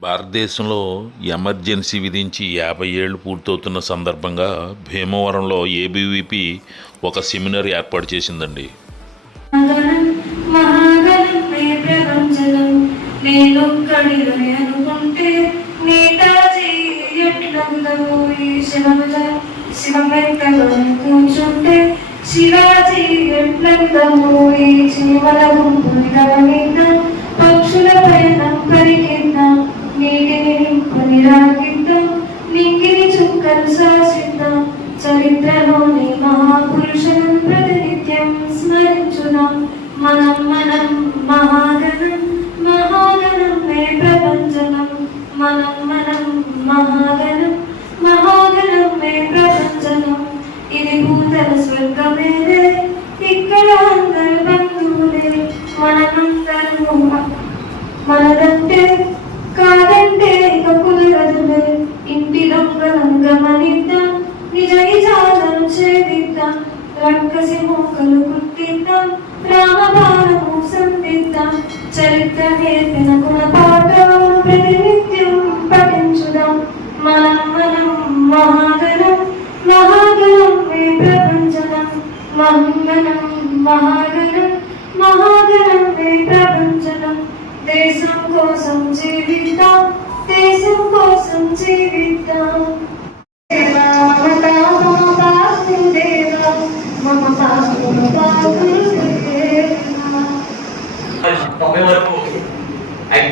భారతదేశంలో ఎమర్జెన్సీ విధించి యాభై ఏళ్ళు పూర్తవుతున్న సందర్భంగా భీమవరంలో ఏబీవీపీ ఒక సెమినార్ ఏర్పాటు చేసిందండి. మహాగణం మహాగణం నింపుని రాగిద్దాం నింగిని చుక్కలు శాసిద్దాం చరిత్రలోని మహాపురుషులను ప్రతినిత్యం స్మరించుదాం. మనం మనం మహంగణం మహాగణం మహాగణం మే ప్రపంచనం. దేశం కోసం జీవిద్దాం దేశం కోసం జీవిద్దాం. తొంభై వరకు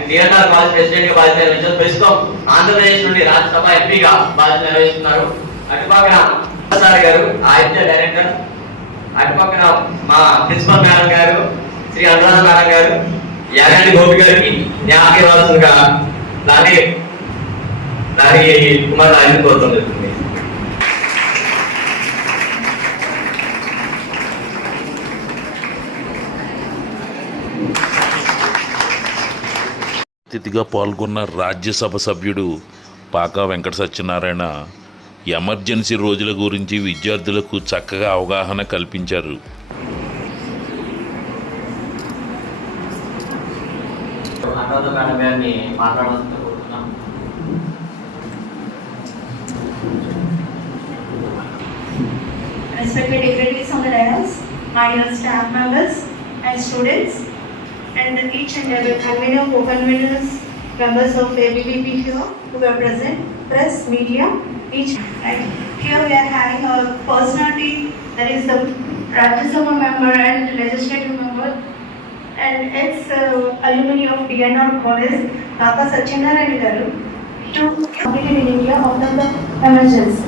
టీఆర్ఆర్ కాలేజ్ ప్రెసిడెంట్గా బాధ్యత నిర్వహించారు ప్రస్తుతం ఆంధ్రప్రదేశ్ నుండి రాజ్యసభ ఎంపీగా బాధ్యత నిర్వహిస్తున్నారు అటుపక్క గారు ఆదిత్య డైరెక్టర్ అటు పక్కన మా ప్రిన్సిపల్ మేడం గారు శ్రీ అనురాధ మేడం గారు యాగంటి గోపి గారికి నేను ఆశీర్వాదంగా దాని దానికి కుమార్ రాజు కోరుతుంది జరుగుతుంది. అతిథిగా పాల్గొన్న రాజ్యసభ సభ్యుడు పాకా వెంకట సత్యనారాయణ ఎమర్జెన్సీ రోజుల గురించి విద్యార్థులకు చక్కగా అవగాహన కల్పించారు respected dignitaries on the dais, my dear staff members and students, and each and every convener, co-conveners, members of ABVP who are present, press, media, each. And here we are having a personality that is the Rajya Sabha member and legislative member and ex-alumni uh, of DNR College, Tata Satyanarayana Garu, to completed in India after the emergency.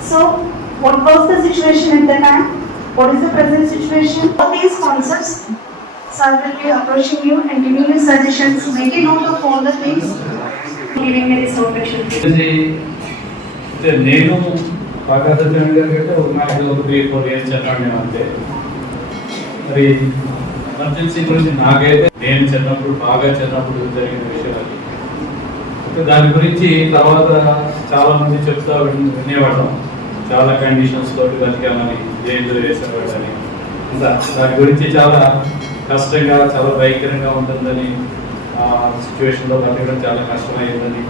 So, what was the situation at the time? What is the present situation? All these concepts, sir will be approaching you and giving you suggestions, making note of all the things, giving me this opportunity. వచ్చేసి అంటే నేను పాకాసత్యం గారి ఒక నాకు ఒక three four years చెప్పాను నేను అంతే మరి ఎమర్జెన్సీ గురించి నాకైతే నేను చిన్నప్పుడు బాగా చిన్నప్పుడు జరిగిన విషయాలు దాని గురించి తర్వాత చాలా మంది చెప్తా వినేవాళ్ళం. చాలా కండిషన్స్ తోటి బతికామని జైలు వేసేవాడని ఇంకా దాని గురించి చాలా కష్టంగా చాలా భయంకరంగా ఉంటుందని ఆ సిచ్యువేషన్లో బతకడం చాలా కష్టమైందని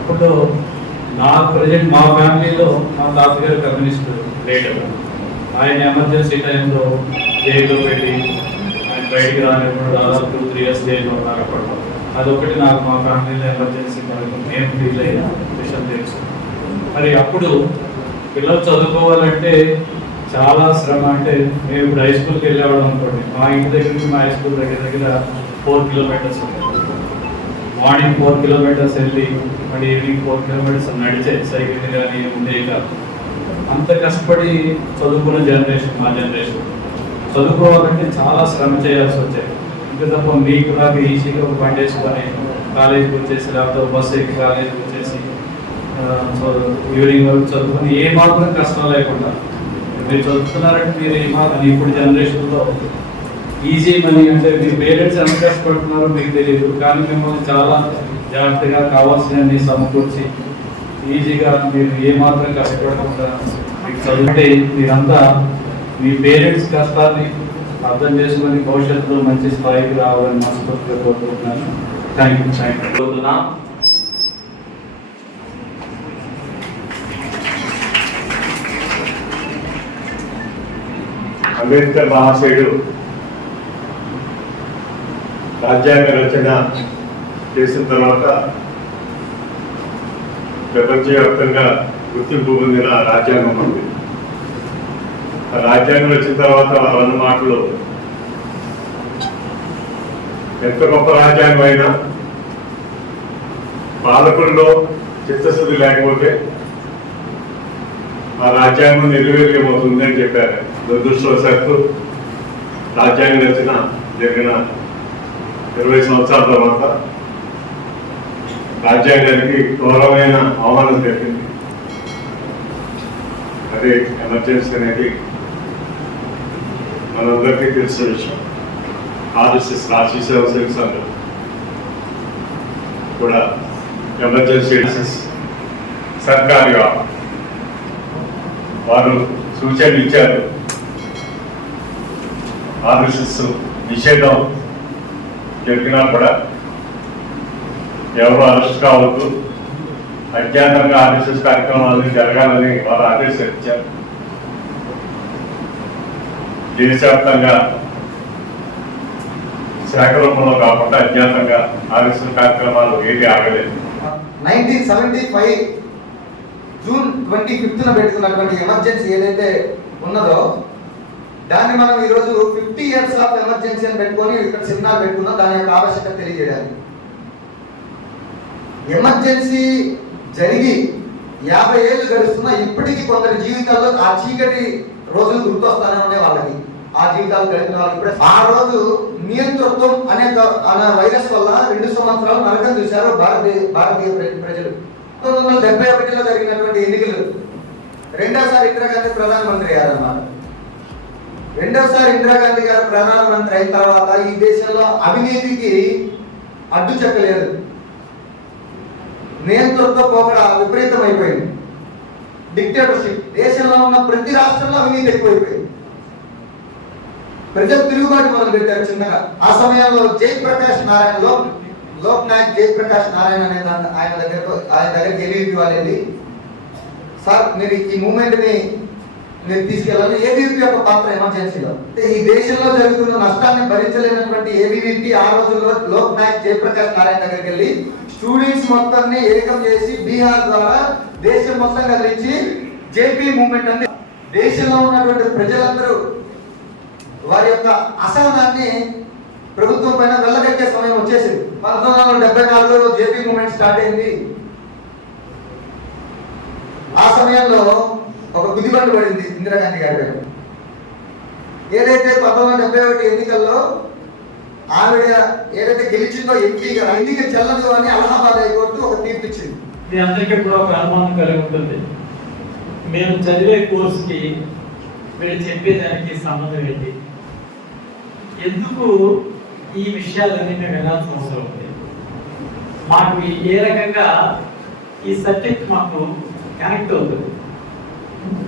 అప్పుడు నా ప్రజెంట్ మా ఫ్యామిలీలో మా తాతగారు కమ్యూనిస్ట్ లీడర్. ఆయన ఎమర్జెన్సీ టైంలో జైల్లో పెట్టి ఆయన బయటికి రానిప్పుడు దాదాపు టూ త్రీ ఇయర్స్ జైల్లో ఉన్నారు అప్పట్లో. అదొకటి నాకు మా ఫ్యామిలీలో ఎమర్జెన్సీ పడడం మేము ఫీల్ అయిన విషయం తెలుసు. మరి అప్పుడు పిల్లలు చదువుకోవాలంటే చాలా శ్రమ అంటే మేము ఇప్పుడు హై స్కూల్కి వెళ్ళేవాళ్ళం అనుకోండి. మా ఇంటి దగ్గర నుంచి మా హై స్కూల్ దగ్గర దగ్గర ఫోర్ కిలోమీటర్స్ ఉంటుంది మార్నింగ్ ఫోర్ కిలోమీటర్స్ వెళ్ళి మళ్ళీ ఈవినింగ్ ఫోర్ కిలోమీటర్స్ నడిచే సైకిల్ కానీ ఉండే అంత కష్టపడి చదువుకున్న జనరేషన్ మా జనరేషన్ చదువుకోవాలంటే చాలా శ్రమ చేయాల్సి వచ్చేది. ఇంకా తప్ప మీకు నాకు ఈజీగా ఒక బండి వేసుకొని కాలేజీకి వచ్చేసి లేకపోతే బస్సు ఎక్కి కాలేజీకి వచ్చేసి ఈవినింగ్ వరకు చదువుకొని ఏ మాత్రం కష్టం లేకుండా మీరు చదువుతున్నారంటే మీరు ఈ మాత్రం ఇప్పుడు జనరేషన్లో ఈజీ మనీ అంటే మీ పేరెంట్స్ ఎంత కష్టపడుతున్నారో మీకు తెలియదు. కానీ మిమ్మల్ని చాలా జాగ్రత్తగా కావాల్సినవి సమకూర్చి ఈజీగా మీరు ఏ మాత్రం కష్టపడకుండా మీకు చదివితే మీరంతా మీ పేరెంట్స్ కష్టాన్ని అర్థం చేసుకొని భవిష్యత్తులో మంచి స్థాయికి రావాలని మనస్ఫూర్తిగా కోరుకుంటున్నాను. Thank you thank you Ambedkar మహాశయుడు రాజ్యాంగ రచన చేసిన తర్వాత ప్రపంచవ్యాప్తంగా గుర్తింపు పొందిన రాజ్యాంగం ఉంది ఆ రాజ్యాంగం వచ్చిన తర్వాత వాళ్ళ మాటలు ఎంత గొప్ప రాజ్యాంగం అయినా పాలకుల్లో చిత్తశుద్ధి లేకపోతే ఆ రాజ్యాంగం నెరవేరేమవుతుంది అని చెప్పారు. దురదృష్టవశాత్తు రాజ్యాంగ రచన జరిగిన ఇరవై సంవత్సరాల తర్వాత రాజ్యాంగానికి ఘోరమైన అవమానం జరిగింది. అదే ఎమర్జెన్సీ అనేది మనందరికీ తెలిసిన విషయం. ఆర్ఎస్ఎస్ రాష్ట్రీయ సేవ సేవ సంఘం కూడా ఎమర్జెన్సీ సర్కారుగా వారు సూచనలు ఇచ్చారు. ఆర్ఎస్ఎస్ నిషేధం జరిగినా కూడా ఎవరు అరెస్ట్ కావద్దు. అజ్ఞాతంగా ఆర్ఎస్ఎస్ కార్యక్రమాలు జరగాలని వారు ఆదేశాలు ఇచ్చారు. దేశవ్యాప్తంగా శాఖ రూపంలో కాకుండా అజ్ఞాతంగా ఆర్ఎస్ఎస్ కార్యక్రమాలు ఏది ఆగలేదు. Nineteen seventy five June twenty ఫిఫ్త్న పెట్టుకున్నటువంటి ఎమర్జెన్సీ ఏదైతే ఉన్నదో దాన్ని మనం ఈరోజు ఫిఫ్టీ ఇయర్స్ ఆఫ్ ఎమర్జెన్సీ అని పెట్టుకొని ఇక్కడ సెమినార్ పెట్టుకున్నాం దాని యొక్క ఆవశ్యకత తెలియజేయడానికి ఎమర్జెన్సీ జరిగి యాభై ఏళ్ళు గడుస్తున్నా ఇప్పటికీ కొందరి జీవితాల్లో ఆ చీకటి రోజులు గుర్తొస్తానే ఉండే వాళ్ళకి. ఆ జీవితాలు గడిపిన వాళ్ళు ఇప్పుడే. ఆ రోజు నియంతృత్వం అనే అనే వైరస్ వల్ల రెండు సంవత్సరాలు నరకం చూశారు భారతీయ భారతీయ ప్రజలు. పంతొమ్మిది వందల డెబ్బై ఒకటిలో జరిగినటువంటి ఎన్నికలు. రెండోసారి ఇందిరాగాంధీ ప్రధానమంత్రి అయ్యారన్నమాట. రెండోసారి ఇందిరాగాంధీ గారు ప్రధానమంత్రి అయిన తర్వాత ఈ దేశంలో అవినీతికి అడ్డు చెప్పలేదు. నియంత్రణతో పోకడా విపరీతం అయిపోయింది డిక్టేటర్షిప్ దేశంలో ఉన్న ప్రతి రాష్ట్రంలో అవినీతి ఎక్కువైపోయింది. ప్రజలు తిరుగుబాటు మొదలు పెట్టారు చిన్నగా. ఆ సమయంలో జయప్రకాష్ నారాయణ లోక్ లోక్ నాయక్ జయప్రకాష్ నారాయణ అనే ఆయన దగ్గరకు ఆయన దగ్గరికి ఏబీవీపీ వాళ్ళు వెళ్ళి సార్ మీరు ఈ మూమెంట్ నేను తీసుకెళ్ళాలి. ఏబీవీపీ యొక్క పాత్ర ఎమర్జెన్సీలో? అంటే ఈ దేశంలో జరుగుతున్న నష్టాన్ని భరించలేనటువంటి ఏబీవీపీ ఆ రోజుల్లో లోక్ నాయక్ జయప్రకాష్ నారాయణ దగ్గరికి వెళ్ళి స్టూడెంట్స్ మొత్తాన్ని ఏకం చేసి బీహార్ ద్వారా దేశం మొత్తం కదిలించి జేపీ మూమెంట్ అంటే దేశంలో ఉన్నటువంటి ప్రజలందరూ వారి యొక్క అసహనాన్ని ప్రభుత్వం పైన వెళ్ళగట్టే సమయం వచ్చేసింది. పంతొమ్మిది వందల డెబ్బై నాలుగులో జేపీ మూమెంట్ స్టార్ట్ అయింది. ఆ సమయంలో ఒక గుదిబండు పడింది ఇందిరాగాంధీ గారి పేరు. ఏదైతే పంతొమ్మిది వందల డెబ్బై ఒకటి ఎన్నికల్లో ఆవిడ ఏదైతే గెలిచిందో ఎంపీగా ఎన్నిక చెల్లదు అని అలహాబాద్ హైకోర్టు ఒక తీర్పు ఇచ్చింది. మీ అందరికీ కూడా ఒక అనుమానం కలిగి ఉంటుంది. మేము చదివే కోర్సుకి వీళ్ళు చెప్పేదానికి సంబంధం ఏంటి? ఎందుకు ఈ విషయాలన్నీ మేము వినాల్సిన అవసరం ఉంది? మాకు ఏ రకంగా ఈ సబ్జెక్ట్ మాకు కనెక్ట్ అవుతుంది?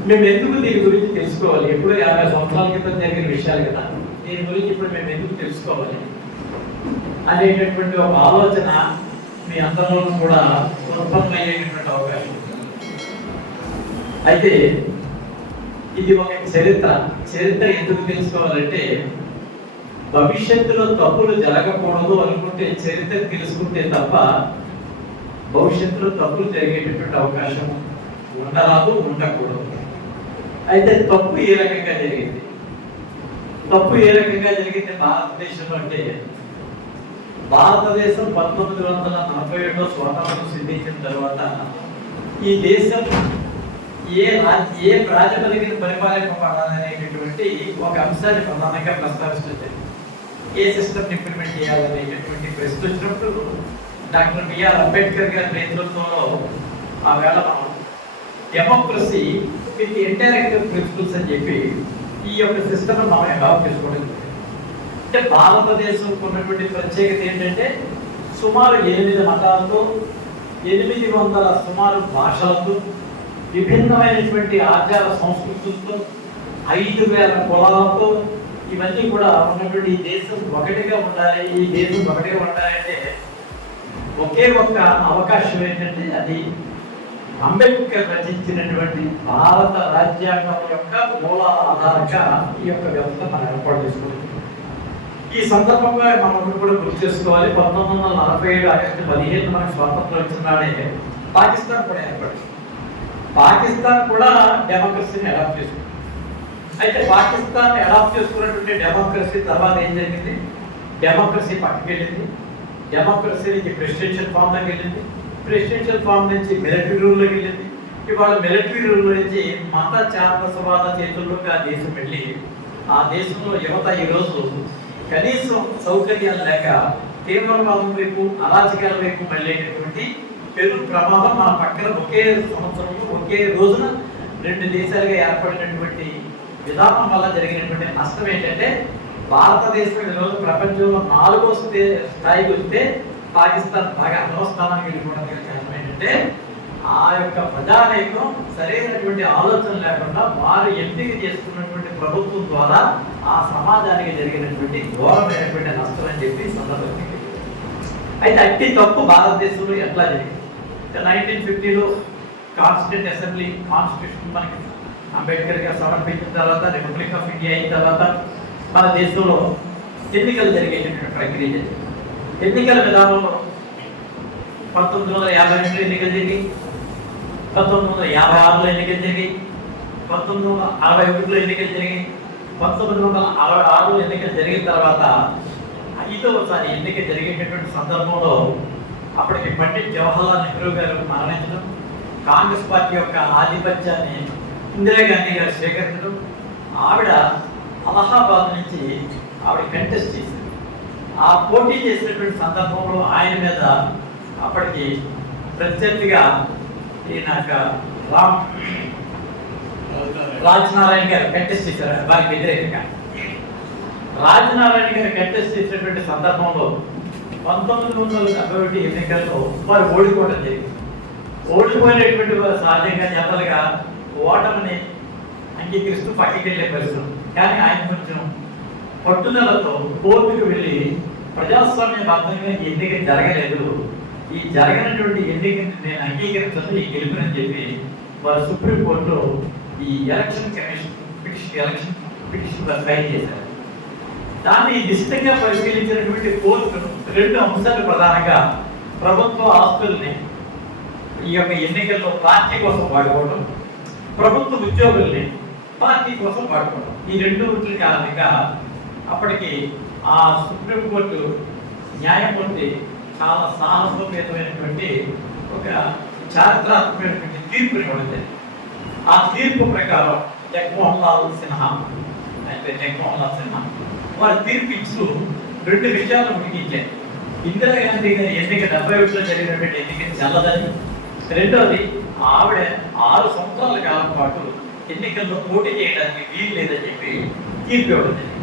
మేము ఎందుకు దీని గురించి తెలుసుకోవాలి? ఎప్పుడో యాభై సంవత్సరాల క్రితం జరిగిన విషయాలు కదా. దీని గురించి ఇప్పుడు మేము ఎందుకు తెలుసుకోవాలి? అనేటటువంటి ఒక ఆలోచన మీ అందరిలో కూడా ఉత్పన్నమయ్యేటటువంటి అవకాశం అయితే ఇది ఒక చరిత్ర. చరిత్ర ఎందుకు తెలుసుకోవాలంటే భవిష్యత్తులో తప్పులు జరగకూడదు అనుకుంటే చరిత్ర తెలుసుకుంటే తప్ప భవిష్యత్తులో తప్పులు జరిగేటటువంటి అవకాశం ఉండరాదు ఉండకూడదు. అయితే తప్పు ఏ రకంగా జరిగింది? తప్పు ఏ రకంగా జరిగింది భారతదేశంలో అంటే భారతదేశం పంతొమ్మిది వందల నలభై ఏడులో స్వాతంత్రం సిద్ధించిన తర్వాత ఈ దేశం ఏ ఏ ప్రాతిపదికను పరిపాలింపబడాలనేటటువంటి ఒక అంశాన్ని ప్రధానంగా ప్రస్తావిస్తుంది. ఏ సిస్టమ్ ఇంప్లిమెంట్ చేయాలనేటటువంటి ప్రశ్న వచ్చినప్పుడు డాక్టర్ బిఆర్ అంబేద్కర్ గారి నేతృత్వంలో ఆ వేళ మనం డెమోక్రసీ విత్ ఇంటరాక్టివ్ ప్రిన్సిపల్స్ అని చెప్పి ఈ యొక్క సిస్టమ్ మనం అడాప్ట్ చేసుకోవడం అంటే భారతదేశం ఉన్నటువంటి ప్రత్యేకత ఏంటంటే సుమారు ఎనిమిది మతాలతో ఎనిమిది వందల సుమారు భాషలతో విభిన్నమైనటువంటి ఆచార సంస్కృతులతో ఐదు వేల కులాలతో ఇవన్నీ కూడా ఉన్నటువంటి ఈ దేశం ఒకటిగా ఉండాలి. ఈ దేశం ఒకటిగా ఉండాలంటే ఒకే ఒక్క అవకాశం ఏంటంటే అది అంబేద్కర్ రచించినటువంటి భారత రాజ్యాంగం యొక్క మూల ఆధారంగా ఈ యొక్క వ్యవస్థ మనం ఏర్పాటు చేసుకుంటాం. ఈ సందర్భంగా మనం ఒకటి కూడా గుర్తు చేసుకోవాలి పంతొమ్మిది వందల నలభై ఏడు ఆగస్టు పదిహేను మనకు స్వాతంత్రం వచ్చిన నాడే పాకిస్తాన్ కూడా ఏర్పడింది. పాకిస్తాన్ కూడా డెమోక్రసీని అడాప్ట్ చేసుకుంది. అయితే పాకిస్తాన్ అడాప్ట్ చేసుకున్నటువంటి డెమోక్రసీ తర్వాత ఏం జరిగింది? డెమోక్రసీ పక్కకి వెళ్ళింది డెమోక్రసీ నుంచి ప్రెసిడెన్షియల్ దగ్గర వెళ్ళింది. ప్రెసిడెన్షియల్ ఫామ్ నుంచి మిలిటరీ రూల్లోకి వెళ్ళింది. ఇవాళ మిలిటరీ రూల్ నుంచి మత చాపసవాద చేతుల్లోకి ఆ దేశం వెళ్ళి ఆ దేశంలో యువత ఈరోజు కనీసం సౌకర్యాలు లేక తీవ్రవాదం వైపు అరాచకాల వైపు మళ్ళేటటువంటి పెను ప్రభావం మన పక్కన ఒకే సంవత్సరంలో ఒకే రోజున రెండు దేశాలుగా ఏర్పడినటువంటి విధానం వల్ల జరిగినటువంటి నష్టం ఏంటంటే భారతదేశం ఈరోజు ప్రపంచంలో నాలుగో స్థాయికి వస్తే పాకిస్తాన్ బాగా అదవ వెళ్ళిపోవడం వెళ్ళిపోవడానికి కారణం ఏంటంటే ఆ యొక్క ప్రజానీకం సరైనటువంటి ఆలోచన లేకుండా వారు ఎంపిక చేసుకున్నటువంటి ప్రభుత్వం ద్వారా ఆ సమాజానికి జరిగినటువంటి ఘోరమైనటువంటి నష్టం అని చెప్పి సందర్భం సందర్భంగా అయితే అట్టి తప్పు భారతదేశంలో ఎట్లా జరిగింది? నైన్టీన్ ఫిఫ్టీలో కాన్స్టిట్యూంట్ అసెంబ్లీ కాన్స్టిట్యూషన్ మనకి అంబేద్కర్ గారు సమర్పించిన తర్వాత రిపబ్లిక్ ఆఫ్ ఇండియా అయిన తర్వాత మన దేశంలో ఎన్నికలు జరిగేటటువంటి ప్రక్రియ జరిగింది. ఎన్నికల విధానంలో పంతొమ్మిది వందల యాభై రెండులో ఎన్నికలు జరిగి పంతొమ్మిది వందల యాభై ఆరులో ఎన్నికలు జరిగి పంతొమ్మిది వందల అరవై ఒకటిలో ఎన్నికలు జరిగి పంతొమ్మిది వందల అరవై ఆరులో ఎన్నికలు జరిగిన తర్వాత ఐదవసారి ఎన్నిక జరిగేటటువంటి సందర్భంలో అప్పటికి పండిట్ జవహర్లాల్ నెహ్రూ గారు మరణించడం కాంగ్రెస్ పార్టీ యొక్క ఆధిపత్యాన్ని ఇందిరాగాంధీ గారు స్వీకరించడం ఆవిడ అలహాబాద్ నుంచి ఆవిడ కంటెస్ట్ చేసింది. ఆ పోటీ చేసినటువంటి సందర్భంలో ఆయన మీద అప్పటికి ప్రత్యర్థిగా ఈయన రామ్ రాజనారాయణ గారు కంటెస్ట్ చేశారు. వారికి వ్యతిరేకంగా. రాజనారాయణ గారు కంటెస్ట్ చేసినటువంటి సందర్భంలో పంతొమ్మిది వందల డెబ్బై ఒకటి ఎన్నికల్లో వారు ఓడిపోవడం జరిగింది. ఓడిపోయినటువంటి వారు సహజంగా జనరల్గా ఓటమిని అంగీకరిస్తూ పక్కకి వెళ్ళే పరిస్థితి కానీ ఆయన కొంచెం పట్టుదలతో కోర్టుకు వెళ్ళి ప్రజాస్వామ్యబద్ధంగా ఈ ఎన్నిక జరగలేదు. ఈ జరగనటువంటి ఎన్నికని నేను అంగీకరించదు ఈ గెలుపునని చెప్పి వారు సుప్రీంకోర్టులో ఈ election commission petition election petition file చేశారు. దాన్ని నిశ్చితంగా పరిశీలించినటువంటి కోర్టు రెండు అంశాలు ప్రధానంగా ప్రభుత్వ ఆస్తుల్ని ఈ యొక్క ఎన్నికల్లో పార్టీ కోసం వాడుకోవడం ప్రభుత్వ ఉద్యోగుల్ని పార్టీ కోసం వాడుకోవడం ఈ రెండు వీటి కారణంగా అప్పటికి ఆ సుప్రీంకోర్టు న్యాయమూర్తి చాలా సాహసోపేతమైనటువంటి ఒక చారిత్రాత్మకమైనటువంటి తీర్పు ఇవ్వడం ఆ తీర్పు ప్రకారం జగన్మోహన్ లాల్ సిన్హా అయితే జగన్మోహన్ లాల్ సిన్హా వారు తీర్పు ఇస్తూ రెండు విషయాలు ఉడికించారు ఇందిరాగాంధీ గారి ఎన్నిక డెబ్బై ఒకటిలో జరిగినటువంటి ఎన్నిక చల్లదని. రెండోది ఆవిడ ఆరు సంవత్సరాల కాలం పాటు ఎన్నికల్లో పోటీ చేయడానికి వీలు లేదని చెప్పి తీర్పు ఇవ్వడం జరిగింది.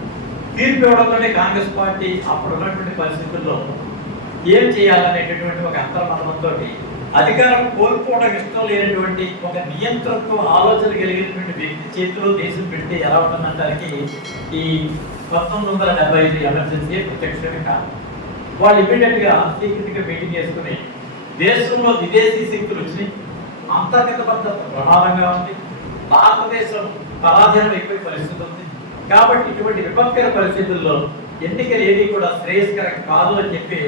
తీర్పు ఇవ్వడంతోనే కాంగ్రెస్ పార్టీ అప్పుడు ఉన్నటువంటి పరిస్థితుల్లో ఏం చేయాలనేటటువంటి ఒక అంతర్మతంతో అధికారం కోల్పోవడం ఇష్టం లేనటువంటి ఒక నియంత్రణతో ఆలోచన కలిగినటువంటి వ్యక్తి చేతిలో దేశం పెడితే ఎలా ఉంటుందంటానికి ఈ పంతొమ్మిది వందల డెబ్బై ఐదు ఎమర్జెన్సీ ప్రత్యక్షమే కాదు. వాళ్ళు ఇమీడియట్గా సీక్రెట్గా మీటింగ్ చేసుకుని దేశంలో విదేశీ శక్తులు వచ్చి అంతర్గత భద్రత ప్రమాదంగా ఉంది. భారతదేశం పరాధీనం ఎక్కువ పరిస్థితి ఉంది. కాబట్టి ఇటువంటి విపత్కర పరిస్థితుల్లో ఎన్నికలు ఏది కూడా శ్రేయస్కరం కాదు అని చెప్పి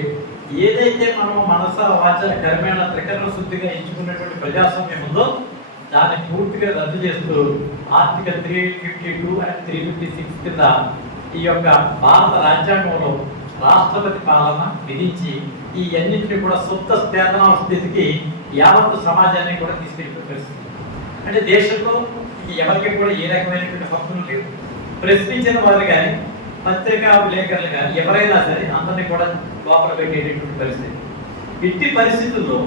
ఏదైతే మనం మనస వాచన కర్మేణ త్రికరణ శుద్ధిగా ఎంచుకున్నటువంటి ప్రజాస్వామ్యం ఉందో దాన్ని పూర్తిగా రద్దు చేస్తూ article three fifty two and three fifty six కింద ఈ యొక్క భారత రాజ్యాంగంలో రాష్ట్రపతి పాలన విధించి ఈ అన్నింటినీ కూడా సొంత స్థేతన స్థితికి యావత్ సమాజాన్ని కూడా తీసుకెళ్ళిపోయే పరిస్థితి. అంటే దేశంలో ఎవరికి కూడా ఏ రకమైనటువంటి హక్కులు లేవు. ప్రశ్నించిన వారు కానీ పత్రికా విలేకరులు కానీ ఎవరైనా సరే అందరినీ కూడా లోపల పెట్టేటటువంటి పరిస్థితి. ఇట్టి పరిస్థితుల్లో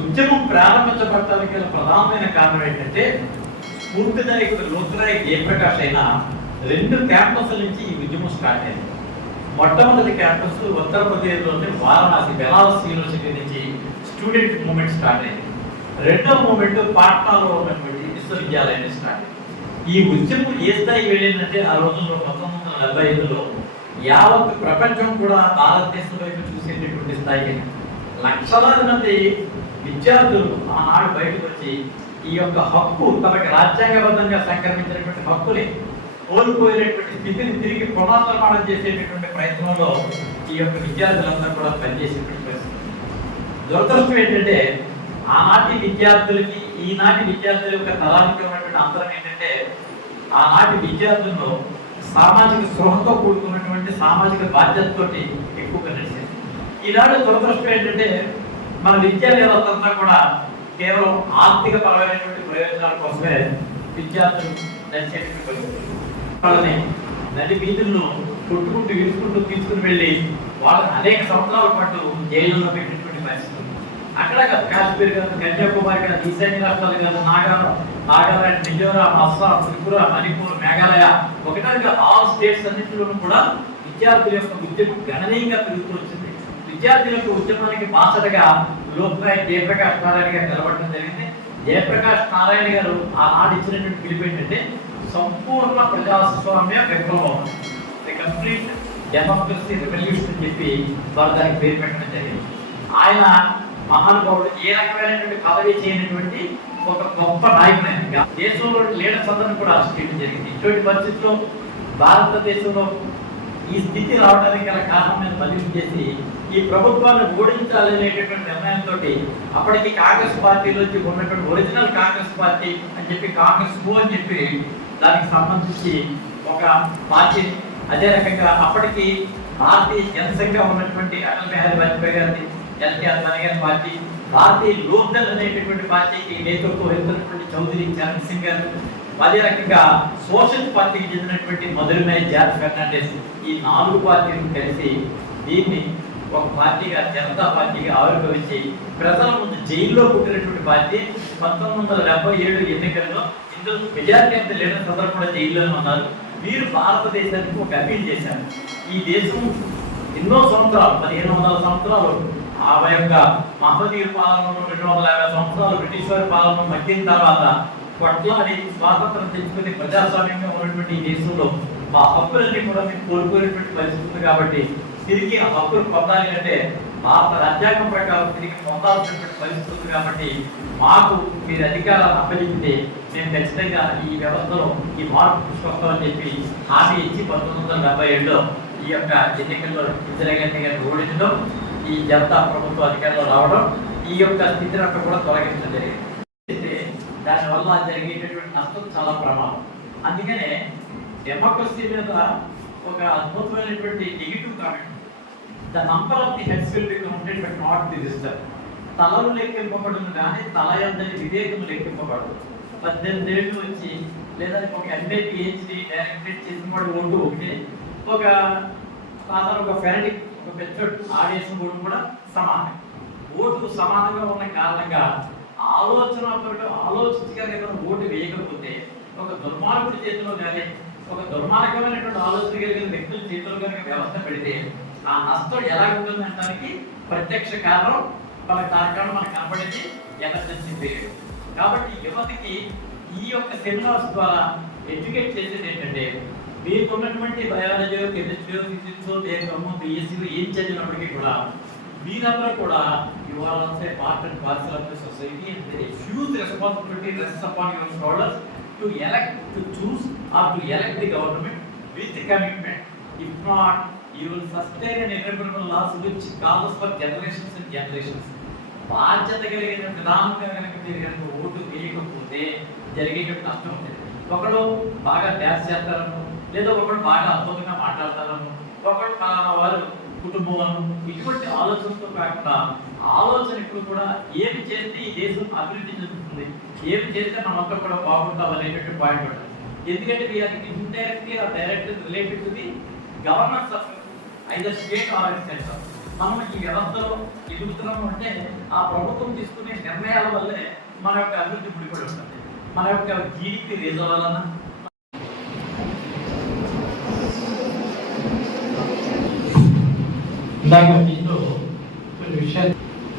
ఉద్యమం ప్రారంభించబడటానికి గల ప్రధానమైన కారణం ఏంటంటే స్ఫూర్తి నాయకుడు లోతురాయి జయప్రకాష్ అయినా రెండు క్యాంపస్ల నుంచి ఈ ఉద్యమం స్టార్ట్ అయింది. మొట్టమొదటి క్యాంపస్ ఉత్తరప్రదేశ్లోని వారణాసి బెనారస్ యూనివర్సిటీ నుంచి స్టూడెంట్ మూమెంట్ స్టార్ట్ అయింది. రెండో మూమెంట్ పాట్నాలో ఉన్నటువంటి విశ్వవిద్యాలయం స్టార్ట్ ఈ ఉద్యమం ఏ స్థాయికి వెళ్ళిందంటే ఆ రోజుల్లో పంతొమ్మిది వందల డెబ్బై ఐదులో యావత్ ప్రపంచం కూడా భారతదేశం వైపు చూసేటటువంటి స్థాయికి లక్షలాది మంది విద్యార్థులు ఆనాడు బయటకు వచ్చి ఈ యొక్క హక్కు తమకి రాజ్యాంగబద్ధంగా సంక్రమించినటువంటి హక్కుని కోల్పోయినటువంటి స్థితిని తిరిగి పునర్నిర్మాణం చేసేటటువంటి ప్రయత్నంలో ఈ యొక్క విద్యార్థులంతా కూడా పనిచేసేటువంటి పరిస్థితి. దురదృష్టం ఏంటంటే ఆనాటి విద్యార్థులకి ఈనాటి విద్యార్థుల యొక్క తరానికి అంతరం ఏంటంటే ఆనాటి విద్యార్థుల్లో సామాజిక స్పృహతో కూడుకున్నటువంటి సామాజిక బాధ్యతతోటి ఎక్కువగా నడిచేది ఈనాడు దురదృష్టం ఏంటంటే మన విద్యా వ్యవస్థ కూడా కేవలం ఆర్థిక పరమైనటువంటి ప్రయోజనాల కోసమే విద్యార్థులు నడిచేటువంటి వాళ్ళని నది వీధులను కొట్టుకుంటూ ఈడ్చుకుంటూ తీసుకుని వెళ్ళి వాళ్ళని అనేక సంవత్సరాల పాటు జైల్లో పెట్టి అక్కడ కాదు, కాశ్మీర్ కాదు కన్యాకుమారి కాదు ఈశాన్య రాష్ట్రాలు కాదు నాగాలాండ్ నాగాలాండ్ మిజోరాం అస్సాం త్రిపుర మణిపూర్ మేఘాలయ ఒకటే ఆల్ స్టేట్స్ అన్నింటిలోనూ కూడా విద్యార్థుల యొక్క ఉద్యమం గణనీయంగా పెరుగుతూ వచ్చింది. విద్యార్థుల యొక్క ఉద్యమానికి బాసటగా లోక్నాయక్ జయప్రకాష్ నారాయణ గారు నిలబడడం జరిగింది. జయప్రకాష్ నారాయణ గారు ఆనాడు ఇచ్చినటువంటి పిలుపు ఏంటంటే సంపూర్ణ ప్రజాస్వామ్య విప్లవం. కంప్లీట్ డెమోక్రసీ రెవల్యూషన్ అని చెప్పి వారు దానికి పేరు పెట్టడం జరిగింది. ఆయన మహానుభావుడు ఏ రకమైనటువంటి పదవి చేయనటువంటి ఒక గొప్ప నాయకుడు దేశంలో లీడర్స్ అందరిని కూడా అరెస్ట్ చేయడం జరిగింది. ఇటువంటి పరిస్థితిలో భారతదేశంలో ఈ స్థితి రావడానికి గల కారణం మీద బదిలీ చేసి ఈ ప్రభుత్వాన్ని ఓడించాలనేటటువంటి నిర్ణయంతో అప్పటికి కాంగ్రెస్ పార్టీలోంచి ఉన్నటువంటి ఒరిజినల్ కాంగ్రెస్ పార్టీ అని చెప్పి కాంగ్రెస్ కో అని చెప్పి దానికి సంబంధించి ఒక పార్టీ అదే రకంగా అప్పటికి భారతీయ జనసంఘ ఉన్నటువంటి అటల్ బిహారీ వాజ్పేయి గారిని ఎన్టీఆర్ గారి పార్టీ భారతీయ లోక్దల్ అనేటటువంటి పార్టీకి నేతృత్వం వహిస్తున్నటువంటి చౌదరి చరణ్ సింగ్ గారు అదే రకంగా సోషల్ పార్టీకి చెందినటువంటి మధురమే జార్జ్ ఫెర్నాండెస్ ఈ నాలుగు పార్టీలు కలిసి దీన్ని ఒక పార్టీగా జనతా పార్టీగా ఆవిర్భవించి ప్రజల ముందు జైల్లో పుట్టినటువంటి పార్టీ పంతొమ్మిది వందల డెబ్బై ఏడు ఎన్నికల్లో ఇందులో మెజారిటీ ఆఫ్ లేని లీడర్స్ కూడా జైల్లోనే ఉన్నారు. వీరు భారతదేశానికి ఒక అపీల్ చేశారు. ఈ దేశం ఎన్నో సంవత్సరాలు పదిహేను వందల సంవత్సరాలు ఆమె యొక్క మహదీర్ పాలనలో రెండు వందల యాభై సంవత్సరాలు బ్రిటిష్ వారి పాలన మగ్గిన తర్వాత కొట్లాడి స్వాతంత్రం తెచ్చుకుని ప్రజాస్వామ్యంగా ఉన్నటువంటి ఈ దేశంలో మా హక్కులన్నీ కూడా మీకు కోరుకునేటువంటి పరిస్థితి కాబట్టి తిరిగి ఆ హక్కులు పొందాలి అంటే భారత రాజ్యాంగం ప్రకారం తిరిగి పొందాల్సినటువంటి పరిస్థితి కాబట్టి మాకు మీరు అధికారాలు అప్పచెప్తే మేము ఖచ్చితంగా ఈ వ్యవస్థలో ఈ మార్పు తీసుకొస్తామని చెప్పి హామీ ఇచ్చి పంతొమ్మిది వందల డెబ్బై ఏడులో ఈ యొక్క ఎన్నికల్లో ఇందిరాగాంధీ గారిని ఓడించడం ఈ జనతా ప్రభుత్వ అధికారంలో రావడం ఈ యొక్క స్థితిని అంతా కూడా తొలగించడం జరిగింది. దానివల్ల జరిగేటటువంటి నష్టం చాలా ప్రమాదం. అందుకనే డెమోక్రసీ మీద ఒక అద్భుతమైనటువంటి negative comment the number of the heads will be counted but not the register తలలు లెక్కింపబడును కానీ తల ఎందని వివేకం లెక్కింపబడదు. పద్దెనిమిది ఏళ్ళు వచ్చి లేదా ఒక ఎంఏ పిహెచ్డి డైరెక్టరేట్ చేసిన వాడు ఓటు ఒకటి ఒక సాధారణ ఒక ఫెరటిక్ ఒక పెద్ద ఓటు కూడా సమానం ఓటు సమానంగా ఉన్న కారణంగా ఆలోచన ఆలోచించగలిగిన ఓటు వేయకపోతే ఒక దుర్మార్గుడి చేతిలో కానీ ఒక దుర్మార్గమైనటువంటి ఆలోచన కలిగిన వ్యక్తుల చేతిలో కనుక వ్యవస్థ పెడితే ఆ నష్టం ఎలా ఉంటుంది అనడానికి ప్రత్యక్ష కారణం మన కారణం మనకు కనపడింది ఎమర్జెన్సీ పీరియడ్ కాబట్టి యువతకి ఈ యొక్క సెమినార్స్ ద్వారా ఎడ్యుకేట్ చేసేది ఏంటంటే మీకు ఉన్నటువంటి బయాలజీ కెమిస్ట్రీ ఫిజిక్స్ దేశము బిఎస్సీ ఏం చదివినప్పటికీ కూడా మీరందరూ కూడా you are also part and parcel of the society and they huge responsibility rest upon your shoulders to elect to choose or to elect the government with commitment. If not you will sustain and environmental loss which causes for generations and generations. బాధ్యత కలిగిన విధానంగా కనుక మీరు vote వేయకపోతే జరిగేటువంటి నష్టం ఉంది ఒకడు బాగా డ్యాన్స్ చేస్తారనుకో లేదా ఒకప్పుడు బాగా అద్భుతంగా మాట్లాడతాను ఒకటి కారణం వారు కుటుంబం ఇటువంటి ఆలోచనతో కాకుండా ఆలోచన ఇప్పుడు కూడా ఏమి చేస్తే ఈ దేశం అభివృద్ధి చెందుతుంది ఏమి చేస్తే మనమంతా కూడా బాగుంటాం అనేటువంటి పాయింట్ ఉంటుంది. ఎందుకంటే we are indirectly or direct related to the governance of either state or centre మనం ఈ వ్యవస్థలో ఎదుగుతున్నాము అంటే ఆ ప్రభుత్వం తీసుకునే నిర్ణయాల వల్లే మన యొక్క అభివృద్ధి ముడిపడి ఉంటుంది. మన యొక్క జీడిపి రేజ్ వలన ఇందాక దీంట్లో కొన్ని విషయాలు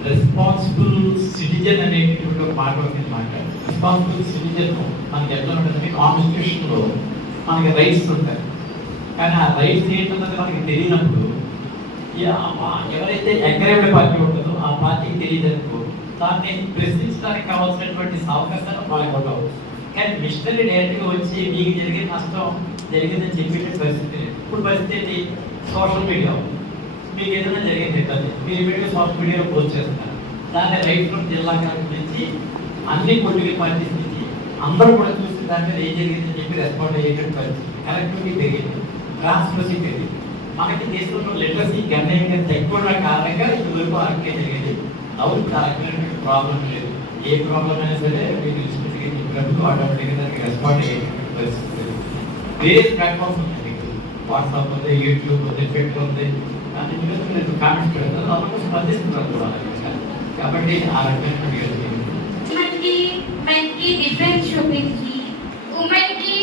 రెస్పాన్సిబుల్ సిటిజన్ అనేటువంటి ఒక మాట ఒకటి మాట రెస్పాన్సిబుల్ సిటిజన్ మనకి ఎట్లా ఉంటుందంటే కాన్స్టిట్యూషన్లో మనకి రైట్స్ ఉంటాయి. కానీ ఆ రైట్స్ ఏంటన్నది మనకి తెలియనప్పుడు ఎవరైతే అగ్రేవ్డ్ పార్టీ ఉంటుందో ఆ పార్టీకి తెలియదు అనుకో దాన్ని ప్రశ్నించడానికి కావాల్సినటువంటి అవకాశాలు వాళ్ళకి ఉండవు. కానీ మిషనరీ డైరెక్ట్గా వచ్చి మీకు జరిగిన నష్టం జరిగిందని చెప్పేట పరిస్థితి లేదు. ఇప్పుడు పరిస్థితి సోషల్ మీడియా ఉంది. మీకు ఏదైనా జరిగింది ఇబ్బంది మీరు వీడియో సోషల్ వీడియో పోస్ట్ చేస్తున్నారు. దాన్ని రైట్ ఫ్రమ్ జిల్లా కలెక్టర్ నుంచి అన్ని పొలిటికల్ పార్టీస్ నుంచి అందరూ కూడా చూసి దాని మీద ఏం జరిగిందని చెప్పి రెస్పాండ్ అయ్యేటువంటి పరిస్థితి కలెక్టివిటీ తెలియదు ట్రాన్స్పరసీ తెలియదు మనకి దేశంలో లిటరసీ గణనీయంగా తక్కువ ఉన్న కారణంగా ఇదివరకు ఆరోగ్యం జరిగేది అవును రకమైనటువంటి ప్రాబ్లం లేదు. ఏ ప్రాబ్లం అయినా సరే మీకు లిస్ట్గా చెప్పినప్పుడు ఆటోమేటిక్గా దానికి రెస్పాండ్ అయ్యేటువంటి పరిస్థితి లేదు. వేరియస్ ప్లాట్ఫామ్స్ ఉన్నాయి. వాట్సాప్ ఉంది యూట్యూబ్ ఉంది ట్విట్టర్ ఉంది. అన్ని మీద నేను కామెంట్స్ పెడతాను అందరూ స్పందిస్తున్నారు కూడా కాబట్టి ఆ రకమైన మనకి మనకి డిఫరెన్స్ చూపించి ఉమెన్కి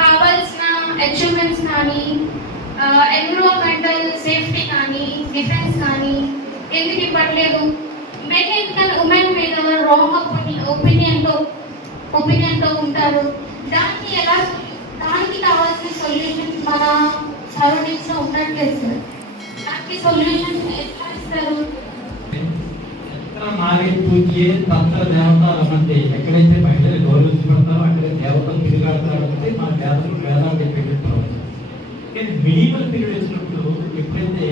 కావాల్సిన అచీవ్మెంట్స్ కానీ ఎన్విరాన్మెంటల్ సేఫ్టీ కానీ డిఫెన్స్ కానీ ఎందుకు ఇవ్వట్లేదు? మెన్ ఎందుకని ఉమెన్ మీద రాంగ్ ఒపీనియన్ ఒపీనియన్తో ఒపీనియన్తో ఉంటారు. దానికి ఎలా దానికి కావాల్సిన సొల్యూషన్ మన సరౌండింగ్స్లో ఉండట్లేదు సార్ దానికి సొల్యూషన్ ఎట్లా ఇస్తారు ఎక్కడ నాగే తంత్ర దేవతలు అంటే ఎక్కడైతే మహిళలు గౌరవించబడతారో అక్కడ దేవతలు తిరిగాడతారు అంటే మన దేవతలు వేదాలు చెప్పేటట్టు కానీ మినిమల్ పీరియడ్ వచ్చినప్పుడు ఎప్పుడైతే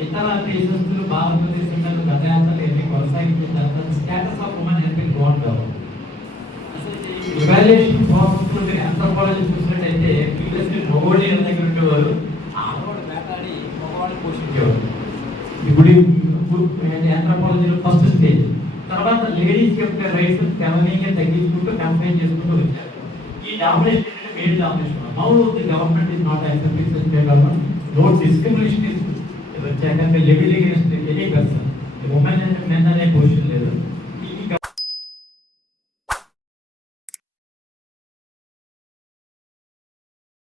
ఇతర దేశస్తులు భారతదేశం భారతదేశంలో గతయాత్రలు ఎన్ని కొనసాగించిన తర్వాత స్టేటస్ ఆఫ్ ఉమెన్ హెస్ బాగుంటారు అసలు డౌన్ ఇవాల్యుయేషన్ ప్రాసెస్లో మీరు చూసినట్టయితే ప్రీవియస్లీ మగవాళ్ళు ఎంత దగ్గర ఉండేవారు ఆడవాళ్ళు వేటాడి మగవాళ్ళు పోషించేవారు. ఇప్పుడు ఆంథ్రోపాలజీలో ఫస్ట్ స్టేజ్ తర్వాత లేడీస్ యొక్క రైట్స్ గణనీయంగా తగ్గించుకుంటూ కంప్లైంట్ చేసుకుంటూ వచ్చారు. ఈ డామినేషన్ అంటే male domination how the government is not accepting such government no discrimination is వచ్చాక level against any person women and men అనే పొజిషన్ లేదు.